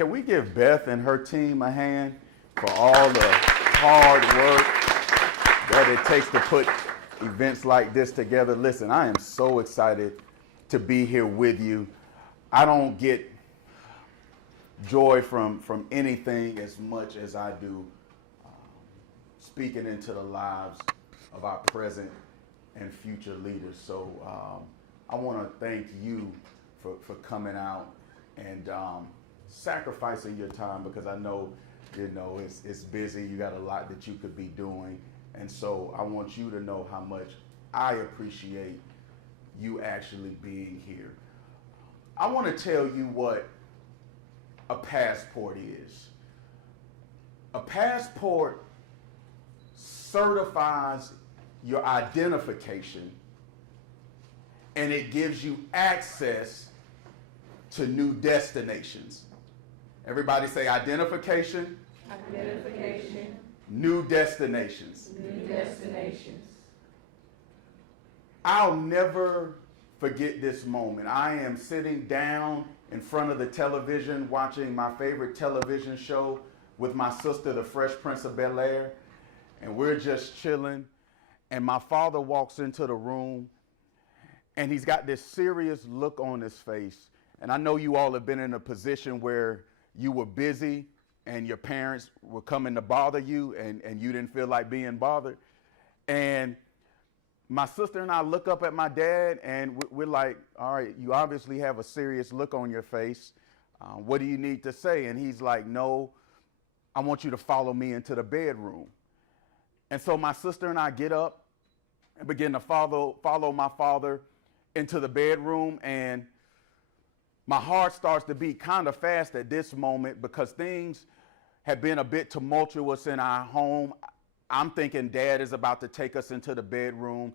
Can we give Beth and her team a hand for all the hard work that it takes to put events like this together? Listen, I am so excited to be here with you. I don't get joy from anything as much as I do speaking into the lives of our present and future leaders. So I want to thank you for coming out and sacrificing your time, because I know, it's busy. You got a lot that you could be doing. And so I want you to know how much I appreciate you actually being here. I want to tell you what a passport is. A passport certifies your identification, and it gives you access to new destinations. Everybody say identification. Identification. New destinations. New destinations. I'll never forget this moment. I am sitting down in front of the television watching my favorite television show with my sister, the Fresh Prince of Bel-Air, and we're just chilling. And my father walks into the room, and he's got this serious look on his face. And I know you all have been in a position where you were busy and your parents were coming to bother you, and you didn't feel like being bothered. And my sister and I look up at my dad, and we're like, all right, you obviously have a serious look on your face. What do you need to say? And he's like, no, I want you to follow me into the bedroom. And so my sister and I get up and begin to follow my father into the bedroom, and my heart starts to beat kind of fast at this moment because things have been a bit tumultuous in our home. I'm thinking Dad is about to take us into the bedroom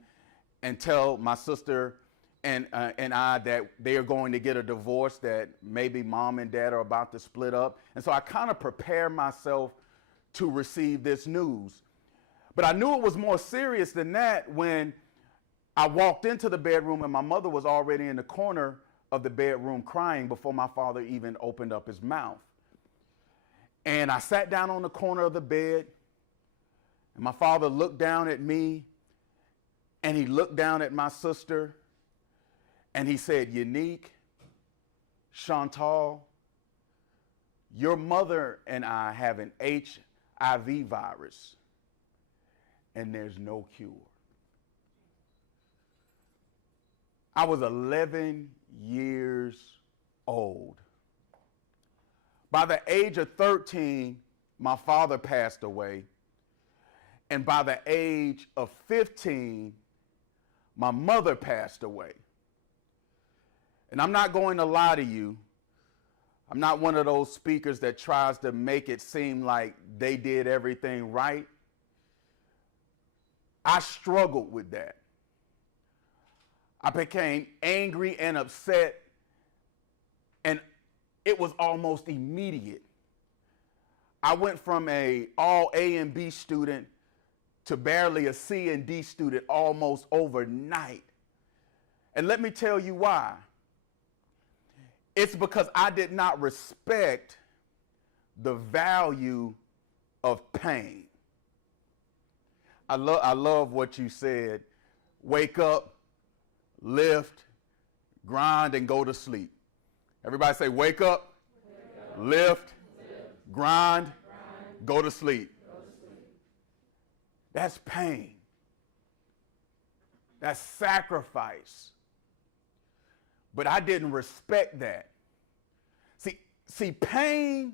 and tell my sister and I that they are going to get a divorce, that maybe Mom and Dad are about to split up. And so I kind of prepare myself to receive this news. But I knew it was more serious than that when I walked into the bedroom and my mother was already in the corner of the bedroom crying before my father even opened up his mouth. And I sat down on the corner of the bed, and my father looked down at me, and he looked down at my sister, and he said, Unique, Chantal, your mother and I have an HIV virus, and there's no cure. I was 11 years old. By the age of 13, my father passed away. And by the age of 15, my mother passed away. And I'm not going to lie to you. I'm not one of those speakers that tries to make it seem like they did everything right. I struggled with that. I became angry and upset, and it was almost immediate. I went from a all A and B student to barely a C and D student almost overnight. And let me tell you why. It's because I did not respect the value of pain. I love what you said. Wake up, lift, grind, and go to sleep. Everybody say, wake up, lift, grind, go to sleep. That's pain. That's sacrifice. But I didn't respect that. See, pain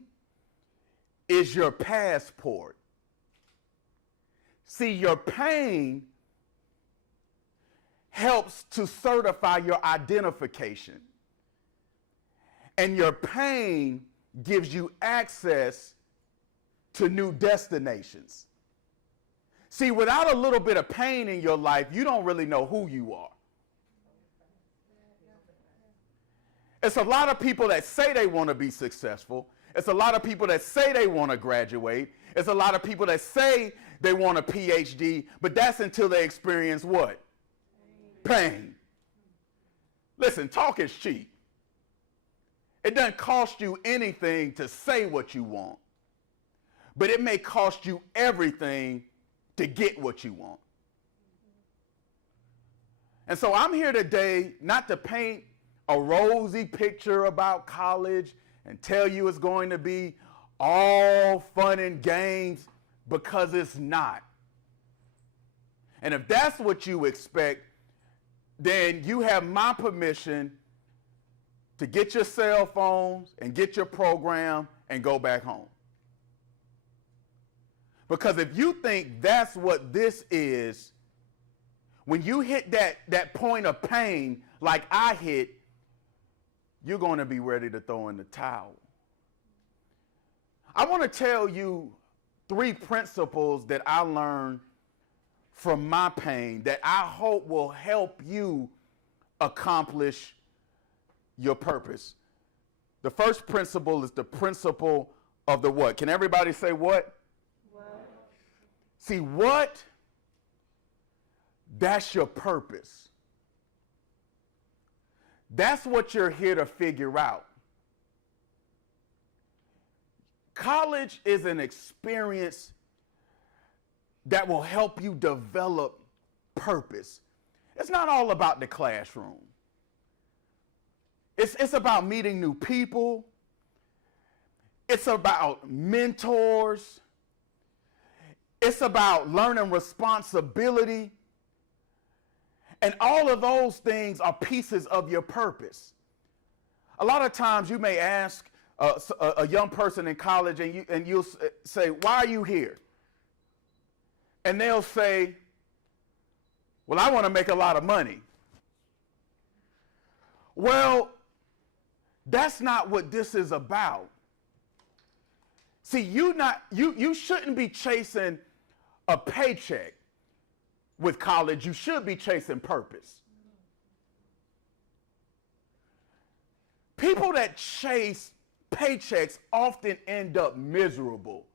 is your passport. See, your pain helps to certify your identification. And your pain gives you access to new destinations. See, without a little bit of pain in your life, you don't really know who you are. It's a lot of people that say they want to be successful. It's a lot of people that say they want to graduate. It's a lot of people that say they want a PhD, but that's until they experience what? Pain. Listen, talk is cheap. It doesn't cost you anything to say what you want, but it may cost you everything to get what you want. And so I'm here today not to paint a rosy picture about college and tell you it's going to be all fun and games, because it's not. And if that's what you expect, then you have my permission to get your cell phones and get your program and go back home. Because if you think that's what this is, when you hit that point of pain like I hit, you're going to be ready to throw in the towel. I want to tell you 3 principles that I learned from my pain that I hope will help you accomplish your purpose. The first principle is the principle of the what. Can everybody say what? What? See, what? That's your purpose. That's what you're here to figure out. College is an experience that will help you develop purpose. It's not all about the classroom. It's about meeting new people. It's about mentors. It's about learning responsibility. And all of those things are pieces of your purpose. A lot of times you may ask a young person in college and you'll say, "Why are you here?" And they'll say, "Well, I want to make a lot of money." Well, that's not what this is about. See, you shouldn't be chasing a paycheck with college. You should be chasing purpose. People that chase paychecks often end up miserable.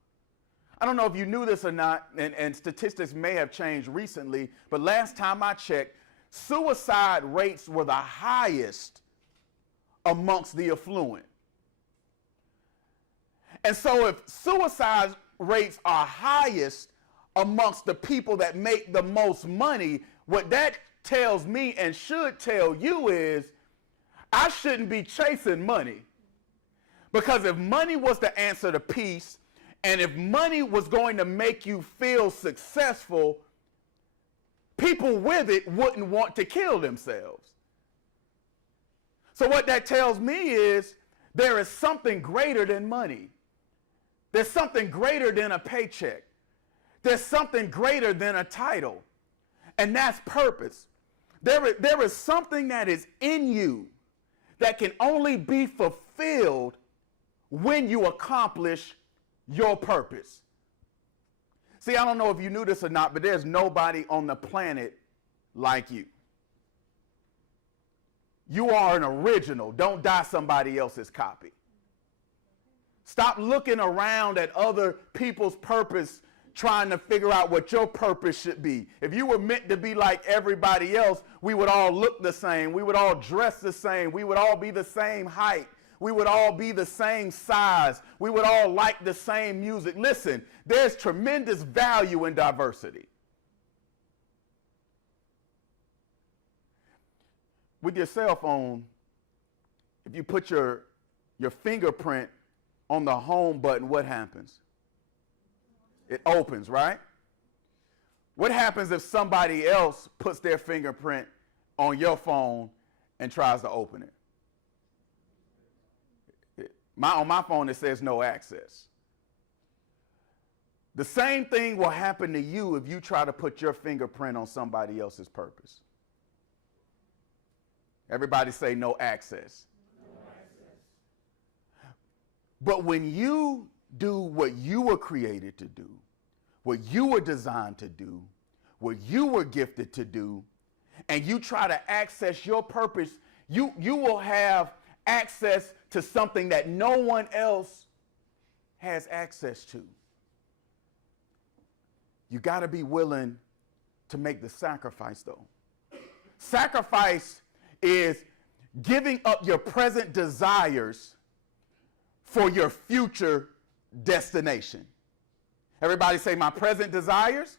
I don't know if you knew this or not, and statistics may have changed recently, but last time I checked, suicide rates were the highest amongst the affluent. And so if suicide rates are highest amongst the people that make the most money, what that tells me and should tell you is I shouldn't be chasing money. Because if money was the answer to peace, and if money was going to make you feel successful, people with it wouldn't want to kill themselves. So what that tells me is there is something greater than money. There's something greater than a paycheck. There's something greater than a title, and that's purpose. There is something that is in you that can only be fulfilled when you accomplish your purpose. See, I don't know if you knew this or not, but there's nobody on the planet like you. You are an original. Don't die somebody else's copy. Stop looking around at other people's purpose, trying to figure out what your purpose should be. If you were meant to be like everybody else, we would all look the same. We would all dress the same. We would all be the same height. We would all be the same size. We would all like the same music. Listen, there's tremendous value in diversity. With your cell phone, if you put your fingerprint on the home button, what happens? It opens, right? What happens if somebody else puts their fingerprint on your phone and tries to open it? On my phone, it says no access. The same thing will happen to you if you try to put your fingerprint on somebody else's purpose. Everybody say no access. No access. But when you do what you were created to do, what you were designed to do, what you were gifted to do, and you try to access your purpose, you will have access to something that no one else has access to. You got to be willing to make the sacrifice, though. Sacrifice is giving up your present desires for your future destination. Everybody say, my present desires,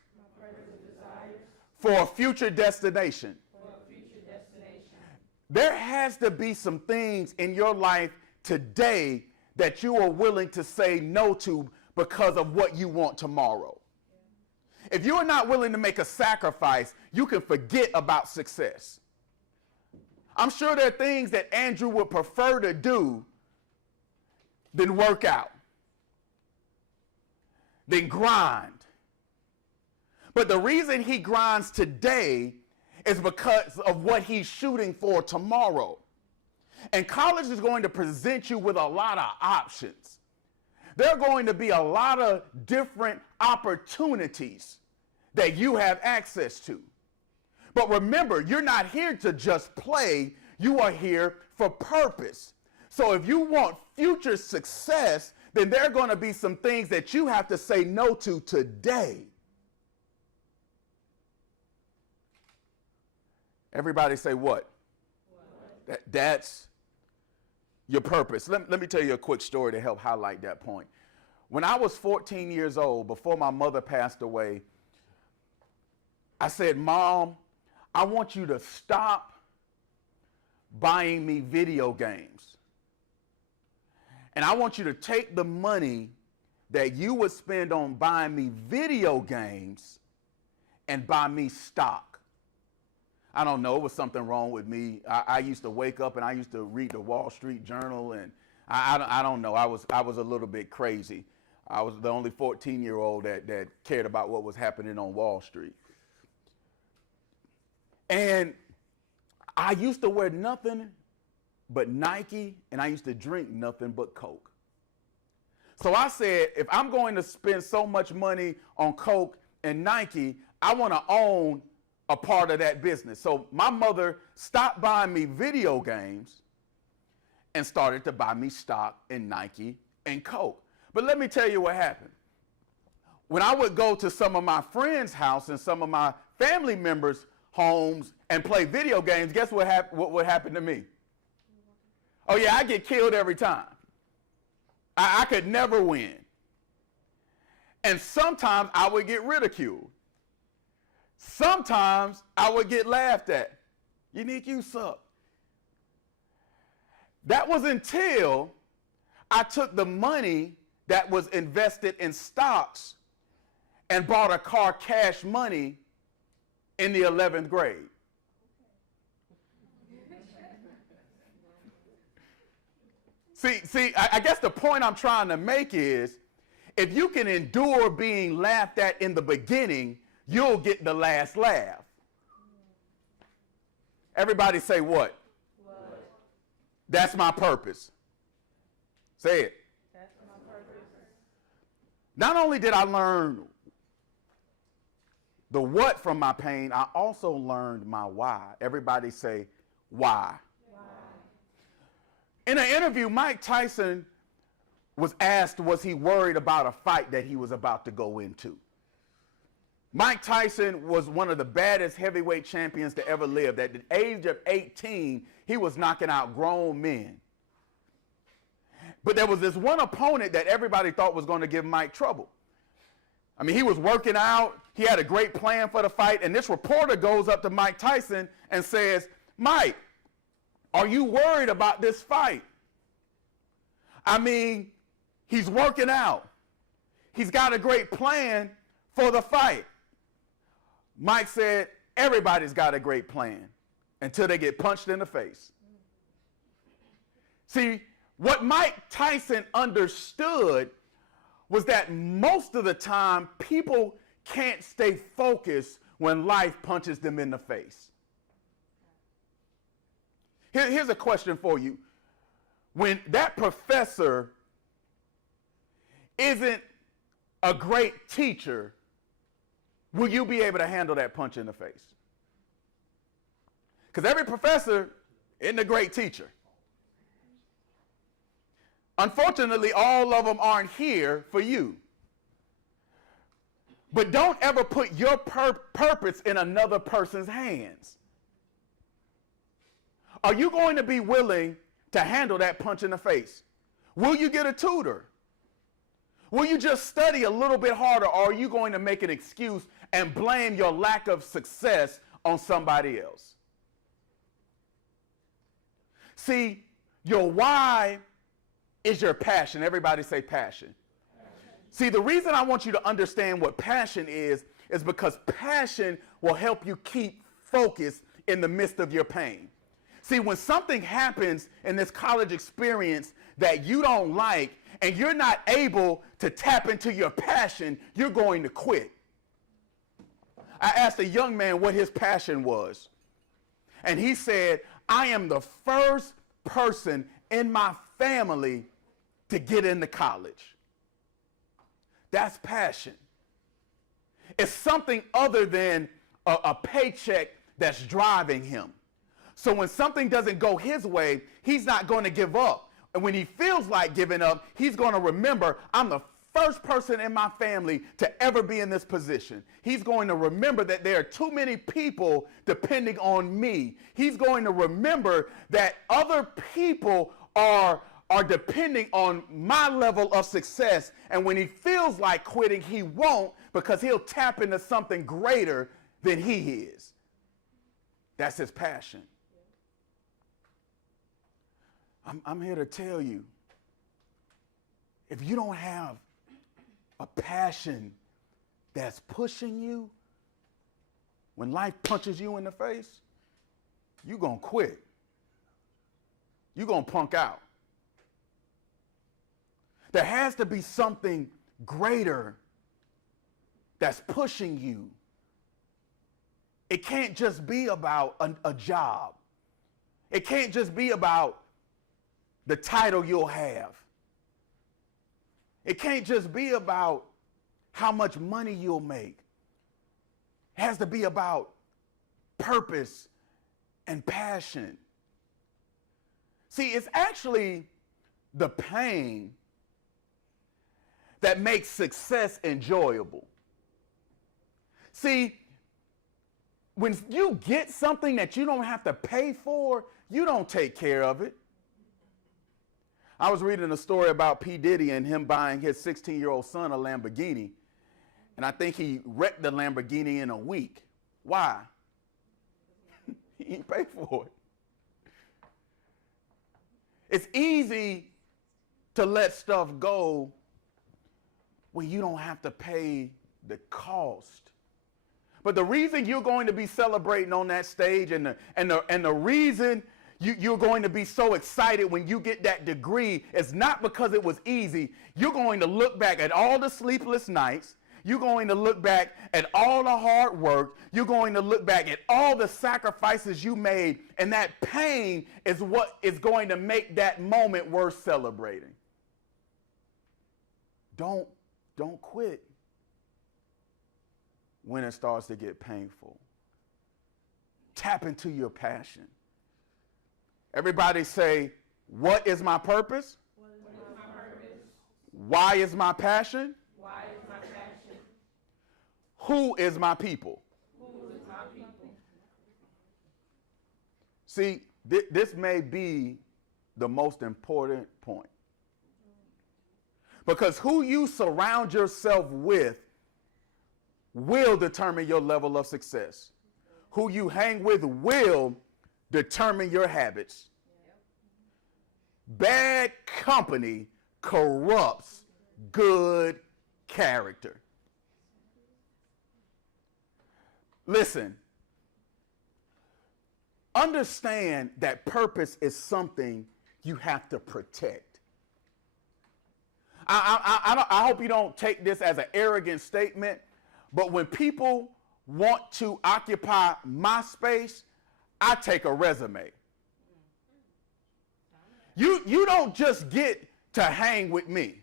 for a future destination. There has to be some things in your life today that you are willing to say no to because of what you want tomorrow. If you are not willing to make a sacrifice, you can forget about success. I'm sure there are things that Andrew would prefer to do than work out, than grind. But the reason he grinds today is because of what he's shooting for tomorrow. And college is going to present you with a lot of options. There are going to be a lot of different opportunities that you have access to. But remember, you're not here to just play. You are here for purpose. So if you want future success, then there are going to be some things that you have to say no to today. Everybody say what? That's your purpose. Let me tell you a quick story to help highlight that point. When I was 14 years old, before my mother passed away, I said, Mom, I want you to stop buying me video games. And I want you to take the money that you would spend on buying me video games and buy me stock. I don't know, it was something wrong with me. I used to wake up and I used to read the Wall Street Journal, and I don't know, I was a little bit crazy. I was the only 14-year-old that cared about what was happening on Wall Street. And I used to wear nothing but Nike, and I used to drink nothing but Coke. So I said, if I'm going to spend so much money on Coke and Nike, I want to own a part of that business. So my mother stopped buying me video games and started to buy me stock in Nike and Coke. But let me tell you what happened. When I would go to some of my friends' house and some of my family members' homes and play video games, guess what would happen to me? Oh yeah, I get killed every time. I could never win. And sometimes I would get ridiculed. Sometimes I would get laughed at. Unique, you suck. That was until I took the money that was invested in stocks and bought a car cash money in the 11th grade. See, I guess the point I'm trying to make is, if you can endure being laughed at in the beginning, you'll get the last laugh. Everybody say what? What? That's my purpose. Say it. That's my purpose. Not only did I learn the what from my pain, I also learned my why. Everybody say why. Why? In an interview, Mike Tyson was asked, was he worried about a fight that he was about to go into? Mike Tyson was one of the baddest heavyweight champions to ever live. At the age of 18, he was knocking out grown men. But there was this one opponent that everybody thought was going to give Mike trouble. I mean, he was working out. He had a great plan for the fight. And this reporter goes up to Mike Tyson and says, Mike, are you worried about this fight? I mean, he's working out. He's got a great plan for the fight. Mike said, everybody's got a great plan until they get punched in the face. See, what Mike Tyson understood was that most of the time people can't stay focused when life punches them in the face. Here's a question for you. When that professor isn't a great teacher, will you be able to handle that punch in the face? Because every professor isn't a great teacher. Unfortunately, all of them aren't here for you. But don't ever put your purpose in another person's hands. Are you going to be willing to handle that punch in the face? Will you get a tutor? Will you just study a little bit harder, or are you going to make an excuse and blame your lack of success on somebody else? See, your why is your passion. Everybody say passion. See, the reason I want you to understand what passion is because passion will help you keep focus in the midst of your pain. See, when something happens in this college experience that you don't like and you're not able to tap into your passion, you're going to quit. I asked a young man what his passion was, and he said, I am the first person in my family to get into college. That's passion. It's something other than a paycheck that's driving him. So when something doesn't go his way, he's not going to give up. And when he feels like giving up, he's going to remember, I'm the first person in my family to ever be in this position. He's going to remember that there are too many people depending on me. He's going to remember that other people are depending on my level of success. And when he feels like quitting, he won't, because he'll tap into something greater than he is. That's his passion. I'm here to tell you, if you don't have a passion that's pushing you, when life punches you in the face, you're going to quit. You're going to punk out. There has to be something greater that's pushing you. It can't just be about a job. It can't just be about the title you'll have. It can't just be about how much money you'll make. It has to be about purpose and passion. See, it's actually the pain that makes success enjoyable. See, when you get something that you don't have to pay for, you don't take care of it. I was reading a story about P. Diddy and him buying his 16-year-old son a Lamborghini, and I think he wrecked the Lamborghini in a week. Why? He didn't pay for it. It's easy to let stuff go when you don't have to pay the cost. But the reason you're going to be celebrating on that stage and the reason you're going to be so excited when you get that degree is not because it was easy. You're going to look back at all the sleepless nights. You're going to look back at all the hard work. You're going to look back at all the sacrifices you made. And that pain is what is going to make that moment worth celebrating. Don't quit when it starts to get painful. Tap into your passion. Everybody say, what is my purpose? What is my purpose? Why is my passion? Why is my passion? Who is my people? Who is my people? See, this may be the most important point. Because who you surround yourself with will determine your level of success. Who you hang with will determine your habits. Bad company corrupts good character. Listen, understand that purpose is something you have to protect. I hope you don't take this as an arrogant statement, but when people want to occupy my space, I take a resume. You don't just get to hang with me.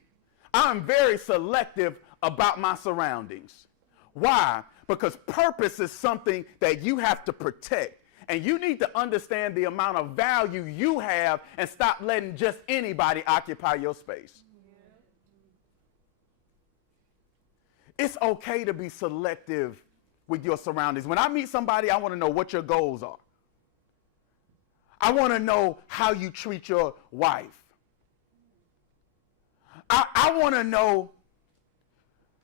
I'm very selective about my surroundings. Why? Because purpose is something that you have to protect. And you need to understand the amount of value you have and stop letting just anybody occupy your space. It's okay to be selective with your surroundings. When I meet somebody, I want to know what your goals are. I want to know how you treat your wife. I want to know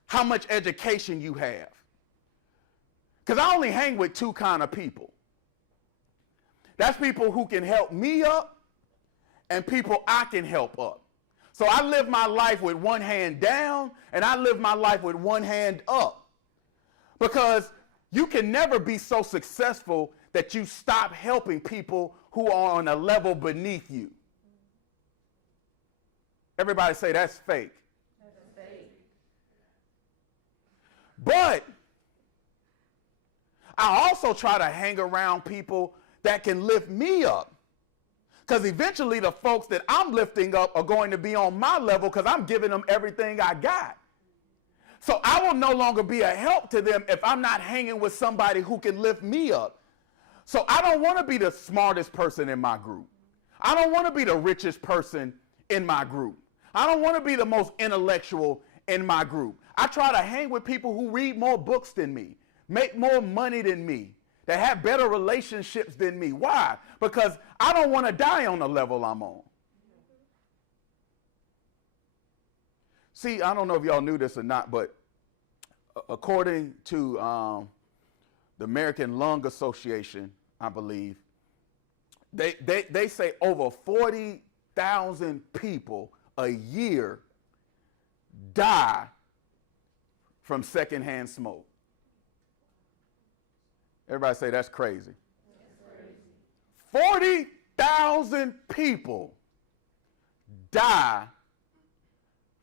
how much education you have. Because I only hang with two kind of people. That's people who can help me up and people I can help up. So I live my life with one hand down and I live my life with one hand up. Because you can never be so successful that you stop helping people who are on a level beneath you. Everybody say that's fake. That's fake. But I also try to hang around people that can lift me up. Because eventually the folks that I'm lifting up are going to be on my level because I'm giving them everything I got. So I will no longer be a help to them if I'm not hanging with somebody who can lift me up. So I don't want to be the smartest person in my group. I don't want to be the richest person in my group. I don't want to be the most intellectual in my group. I try to hang with people who read more books than me, make more money than me, that have better relationships than me. Why? Because I don't want to die on the level I'm on. See, I don't know if y'all knew this or not, but according to the American Lung Association, I believe, they say over 40,000 people a year die from secondhand smoke. Everybody say that's crazy. That's crazy. 40,000 people die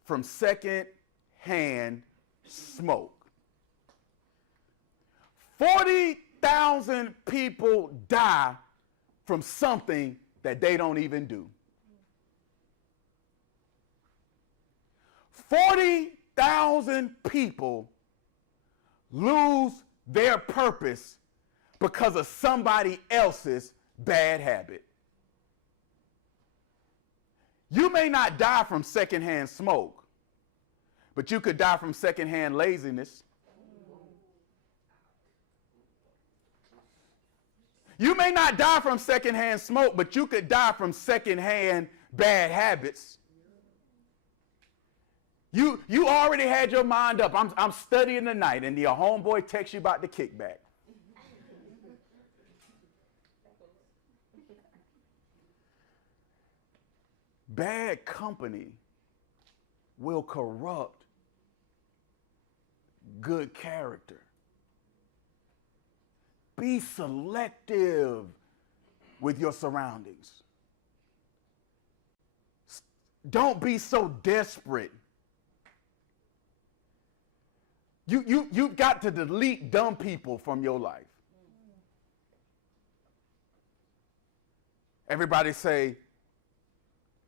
from secondhand smoke. 40,000 people die from something that they don't even do. 40,000 people lose their purpose because of somebody else's bad habit. You may not die from secondhand smoke, but you could die from secondhand laziness. You may not die from secondhand smoke, but you could die from secondhand bad habits. You already had your mind up. I'm studying tonight, and your homeboy texts you about the kickback. Bad company will corrupt good character. Be selective with your surroundings. Don't be so desperate. You've got to delete dumb people from your life. Everybody say,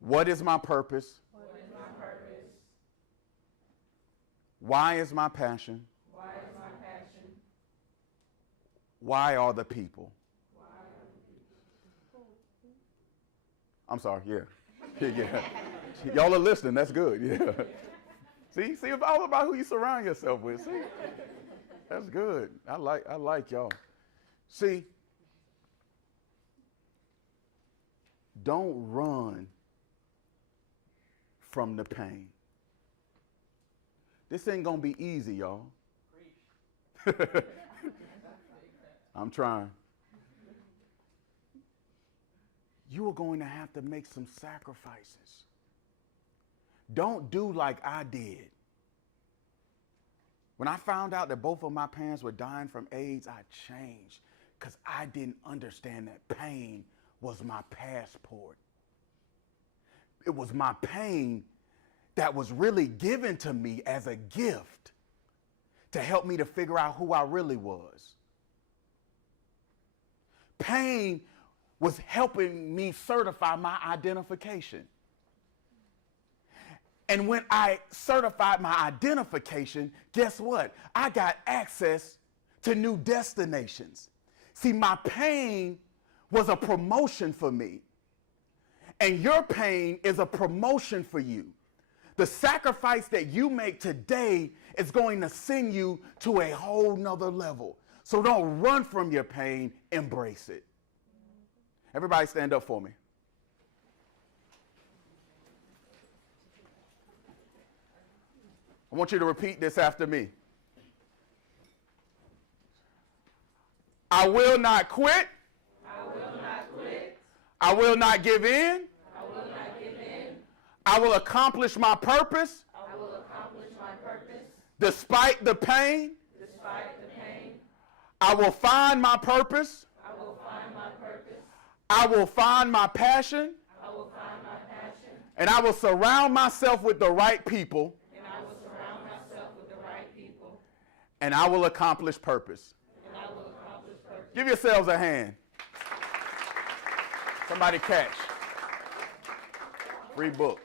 what is my purpose? What is my purpose? Why is my passion? Why is my passion? Why are the people? Why are the people? I'm sorry, yeah. Yeah. Y'all are listening, that's good, yeah. See, it's all about who you surround yourself with. See, that's good. I like y'all. See, don't run from the pain. This ain't gonna be easy, y'all. I'm trying. You are going to have to make some sacrifices. Don't do like I did. When I found out that both of my parents were dying from AIDS, I changed because I didn't understand that pain was my passport. It was my pain that was really given to me as a gift to help me to figure out who I really was. Pain was helping me certify my identification. And when I certified my identification, guess what? I got access to new destinations. See, my pain was a promotion for me. And your pain is a promotion for you. The sacrifice that you make today is going to send you to a whole nother level. So don't run from your pain, embrace it. Everybody stand up for me. I want you to repeat this after me. I will not quit. I will not quit. I will not give in. I will not give in. I will accomplish my purpose I will accomplish my purpose despite the pain. despite the pain. I will find my purpose. I will find my purpose. I will find my passion. I will find my passion. And I will surround myself with the right people. And I will surround myself with the right people. And I will accomplish purpose. And I will accomplish purpose. Give yourselves a hand. Somebody catch. Free book.